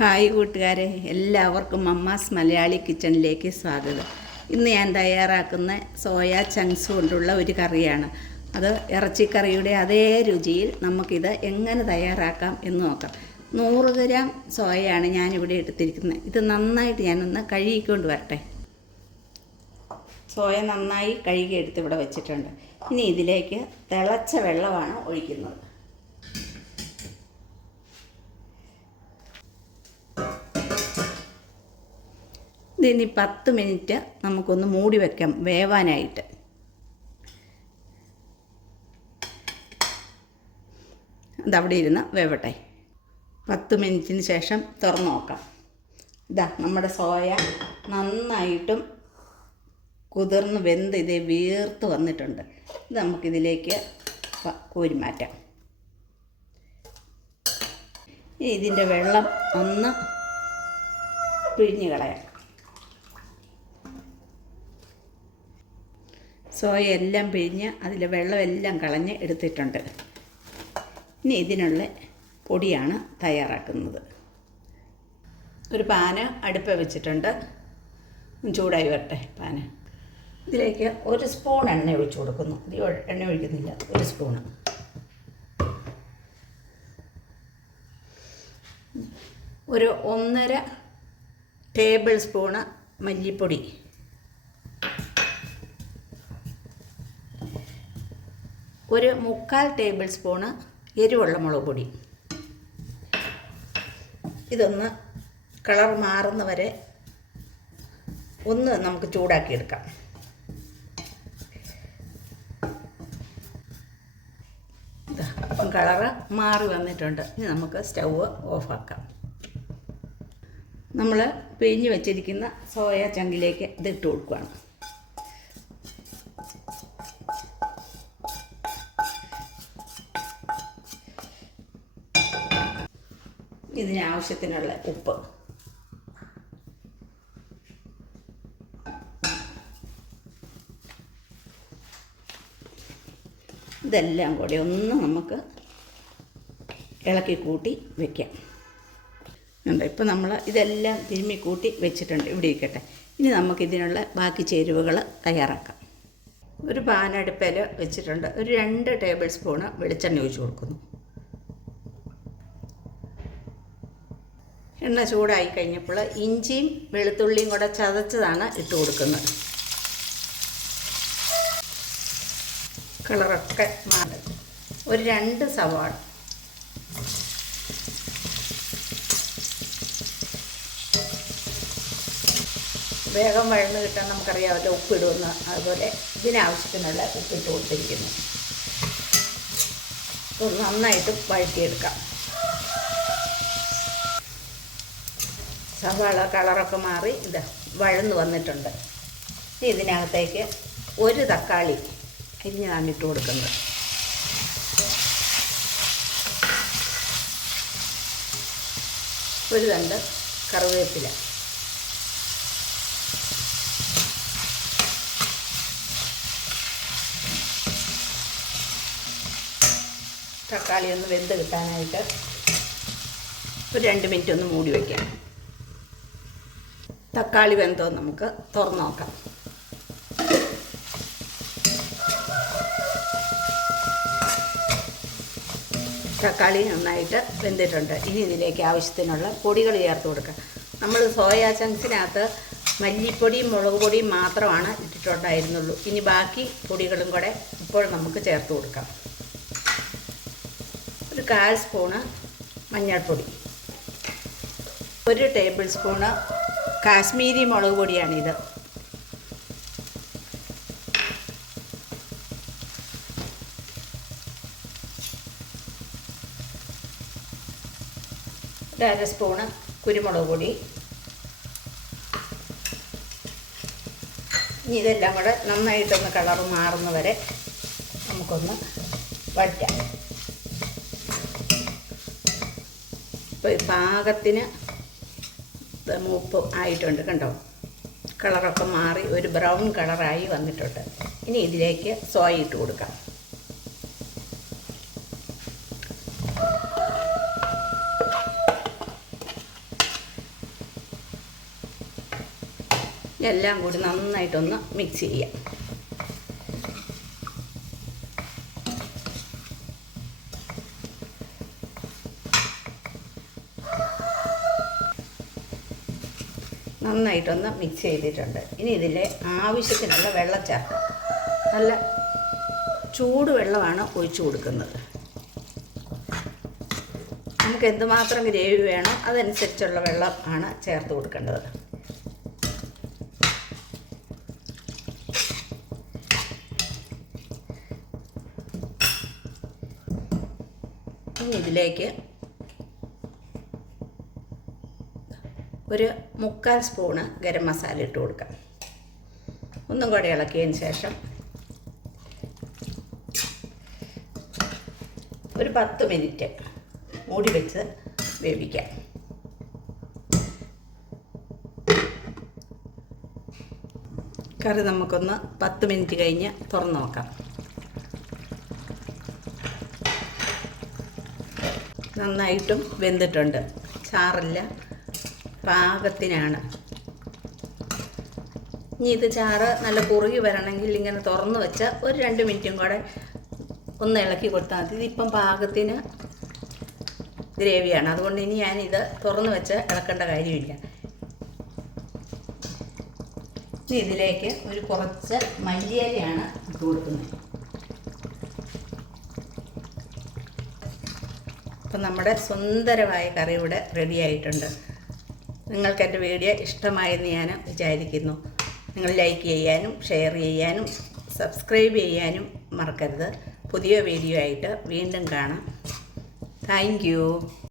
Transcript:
Hi കൂട്ടുകാരെ, എല്ലാവർക്കും mamma's Malayali കിച്ചണിലേക്ക് സ്വാഗതം. ഇന്ന് ഞാൻ തയ്യാറാക്കുന്ന സോയ ചങ്ക്സ് കൊണ്ടുള്ള ഒരു കറിയാണ്. അത് ഇറച്ചിക്കറിയുടെ അതേ രുചിയിൽ നമുക്കിത് എങ്ങനെ തയ്യാറാക്കാം എന്ന് നോക്കാം. 100 ഗ്രാം സോയയാണ് ഞാനിവിടെ എടുത്തിരിക്കുന്നത്. ഇത് നന്നായിട്ട് ഞാനൊന്ന് കഴുകിക്കൊണ്ട് വരട്ടെ. സോയ നന്നായി കഴുകി എടുത്ത് ഇവിടെ വെച്ചിട്ടുണ്ട്. ഇനി ഇതിലേക്ക് തിളച്ച വെള്ളമാണ് ഒഴിക്കുന്നത്. ഇതിനി 10 മിനിറ്റ് നമുക്കൊന്ന് മൂടി വയ്ക്കാം വേവാനായിട്ട്. അതവിടെ ഇരുന്ന് വേവട്ടെ. 10 മിനിറ്റിന് ശേഷം തുറന്ന് നോക്കാം. ഇതാ നമ്മുടെ സോയ നന്നായിട്ടും കുതിർന്ന് വെന്ത് ഇതേ വീർത്ത് വന്നിട്ടുണ്ട്. ഇത് നമുക്കിതിലേക്ക് കോരി മാറ്റാം. ഇനി ഇതിൻ്റെ വെള്ളം ഒന്ന് പിഴിഞ്ഞ് കളയാം. സോയ എല്ലാം പിഴിഞ്ഞ് അതിലെ വെള്ളമെല്ലാം കളഞ്ഞ് എടുത്തിട്ടുണ്ട്. ഇനി ഇതിനുള്ള പൊടിയാണ് തയ്യാറാക്കുന്നത്. ഒരു പാന് അടുപ്പ് വെച്ചിട്ടുണ്ട്. ചൂടായി വരട്ടെ പാന്. ഇതിലേക്ക് 1 സ്പൂൺ എണ്ണ ഒഴിച്ചു കൊടുക്കുന്നു. എണ്ണ ഒഴിക്കുന്നില്ല, 1 സ്പൂണ്. ഒരു 1.5 ടേബിൾ സ്പൂണ് മല്ലിപ്പൊടി, 1/4 ടേബിൾ സ്പൂണ് എരിവുള്ള മുളക് പൊടി. ഇതൊന്ന് കളർ മാറുന്ന വരെ ഒന്ന് നമുക്ക് ചൂടാക്കിയെടുക്കാം. കളറ് മാറി വന്നിട്ടുണ്ട്. ഇനി നമുക്ക് സ്റ്റൗവ് ഓഫാക്കാം. നമ്മൾ പിഴിഞ്ഞ് വെച്ചിരിക്കുന്ന സോയ ചങ്കിലേക്ക് ഇതിട്ട് കൊടുക്കുകയാണ്. ഇതിനാവശ്യത്തിനുള്ള ഉപ്പ്, ഇതെല്ലാം കൂടി ഒന്ന് നമുക്ക് ഇളക്കി കൂട്ടി വയ്ക്കാം. ഇപ്പം നമ്മൾ ഇതെല്ലാം തിരുമ്മി കൂട്ടി വെച്ചിട്ടുണ്ട്. ഇവിടെ ഇരിക്കട്ടെ. ഇനി നമുക്കിതിനുള്ള ബാക്കി ചേരുവകൾ തയ്യാറാക്കാം. ഒരു പാൻ അടുപ്പിൽ വെച്ചിട്ടുണ്ട്. ഒരു 2 ടേബിൾ സ്പൂണ് വെളിച്ചെണ്ണ ഒഴിച്ച് കൊടുക്കുന്നു. എണ്ണ ചൂടായി കഴിഞ്ഞപ്പോൾ ഇഞ്ചിയും വെളുത്തുള്ളിയും കൂടെ ചതച്ചതാണ് ഇട്ട് കൊടുക്കുന്നത്. കളറൊക്കെ മാറി. ഒരു 2 സവാള, വേഗം വഴന്ന് കിട്ടാൻ നമുക്കറിയാമല്ലോ ഉപ്പിടുമെന്ന്. അതുപോലെ ഇതിനാവശ്യത്തിനുള്ള ഉപ്പിട്ട് കൊടുത്തിരിക്കുന്നു. നന്നായിട്ട് വഴറ്റിയെടുക്കാം. സവാള കളറൊക്കെ മാറി ഇത് വഴന്ന് വന്നിട്ടുണ്ട്. ഇതിനകത്തേക്ക് 1 തക്കാളി അരിഞ്ഞാണ് ഇട്ട് കൊടുക്കുന്നത്. ഒരു തണ്ട് കറിവേപ്പില, തക്കാളി ഒന്ന് വെന്ത് കിട്ടാനായിട്ട് ഒരു 2 മിനിറ്റ് ഒന്ന് മൂടി വയ്ക്കാം. തക്കാളി വെന്തോ നമുക്ക് തുറന്ന് നോക്കാം. തക്കാളി നന്നായിട്ട് വെന്തിട്ടുണ്ട്. ഇനി ഇതിലേക്ക് ആവശ്യത്തിനുള്ള പൊടികൾ ചേർത്ത് കൊടുക്കാം. നമ്മൾ സോയ ചങ്ക്സിനകത്ത് മല്ലിപ്പൊടിയും മുളക് പൊടിയും മാത്രമാണ് ഇട്ടിട്ടുണ്ടായിരുന്നുള്ളൂ. ഇനി ബാക്കി പൊടികളും കൂടെ ഇപ്പോൾ നമുക്ക് ചേർത്ത് കൊടുക്കാം. ഒരു 1/4 സ്പൂണ് മഞ്ഞൾപ്പൊടി, 1 ടേബിൾ സ്പൂണ് കാശ്മീരി മുളക് പൊടിയാണിത്. ഒരു 1/2 സ്പൂണ് കുരുമുളക് പൊടി. ഇനി ഇതെല്ലാം കൂടെ നന്നായിട്ടൊന്ന് കളർ മാറുന്ന വരെ നമുക്കൊന്ന് വഴറ്റാം. ഇപ്പോൾ പാകത്തിന് മൂപ്പ് ആയിട്ടുണ്ട്. കണ്ടോ, കളറൊക്കെ മാറി ഒരു ബ്രൗൺ കളറായി വന്നിട്ടുണ്ട്. ഇനി ഇതിലേക്ക് സോയ ഇട്ട് കൊടുക്കാം. എല്ലാം കൂടി നന്നായിട്ടൊന്ന് മിക്സ് ചെയ്യാം. നന്നായിട്ടൊന്ന് മിക്സ് ചെയ്തിട്ടുണ്ട്. ഇനി ഇതിൽ ആവശ്യത്തിനുള്ള വെള്ളം ചേർക്കാം. നല്ല ചൂട് വെള്ളമാണ് ഒഴിച്ചു കൊടുക്കുന്നത്. നമുക്ക് എന്തുമാത്രം ഗ്രേവി വേണോ അതനുസരിച്ചുള്ള വെള്ളം ആണ് ചേർത്ത് കൊടുക്കേണ്ടത്. ഇനി ഇതിലേക്ക് ഒരു 3/4 സ്പൂണ് ഗരം മസാല ഇട്ട് കൊടുക്കാം. ഒന്നും കൂടെ ഇളക്കിയതിന് ശേഷം ഒരു 10 മിനിറ്റ് മൂടി വെച്ച് വേവിക്കാം. കറി നമുക്കൊന്ന് 10 മിനിറ്റ് കഴിഞ്ഞ് തുറന്ന് നോക്കാം. നന്നായിട്ടും വെന്തിട്ടുണ്ട്. ചാറില്ല, പാകത്തിനാണ്. ഇനി ഇത് ചാറ് നല്ല കുറുകി വരണമെങ്കിൽ ഇങ്ങനെ തുറന്ന് വെച്ച് ഒരു 2 മിനിറ്റും കൂടെ ഒന്ന് ഇളക്കി കൊടുത്താൽ മതി. ഇതിപ്പം പാകത്തിന് ഗ്രേവിയാണ്, അതുകൊണ്ട് ഇനി ഞാനിത് തുറന്ന് വെച്ച് ഇളക്കേണ്ട കാര്യമില്ല. ഇനി ഇതിലേക്ക് ഒരു കുറച്ച് മല്ലിയിലയാണ് ഇട്ട് കൊടുക്കുന്നത്. അപ്പം നമ്മുടെ സുന്ദരമായ കറി ഇവിടെ റെഡി ആയിട്ടുണ്ട്. നിങ്ങൾക്ക് എൻ്റെ വീഡിയോ ഇഷ്ടമായെന്ന് ഞാൻ വിചാരിക്കുന്നു. നിങ്ങൾ ലൈക്ക് ചെയ്യാനും ഷെയർ ചെയ്യാനും സബ്സ്ക്രൈബ് ചെയ്യാനും മറക്കരുത്. പുതിയ വീഡിയോ ആയിട്ട് വീണ്ടും കാണാം. Thank you.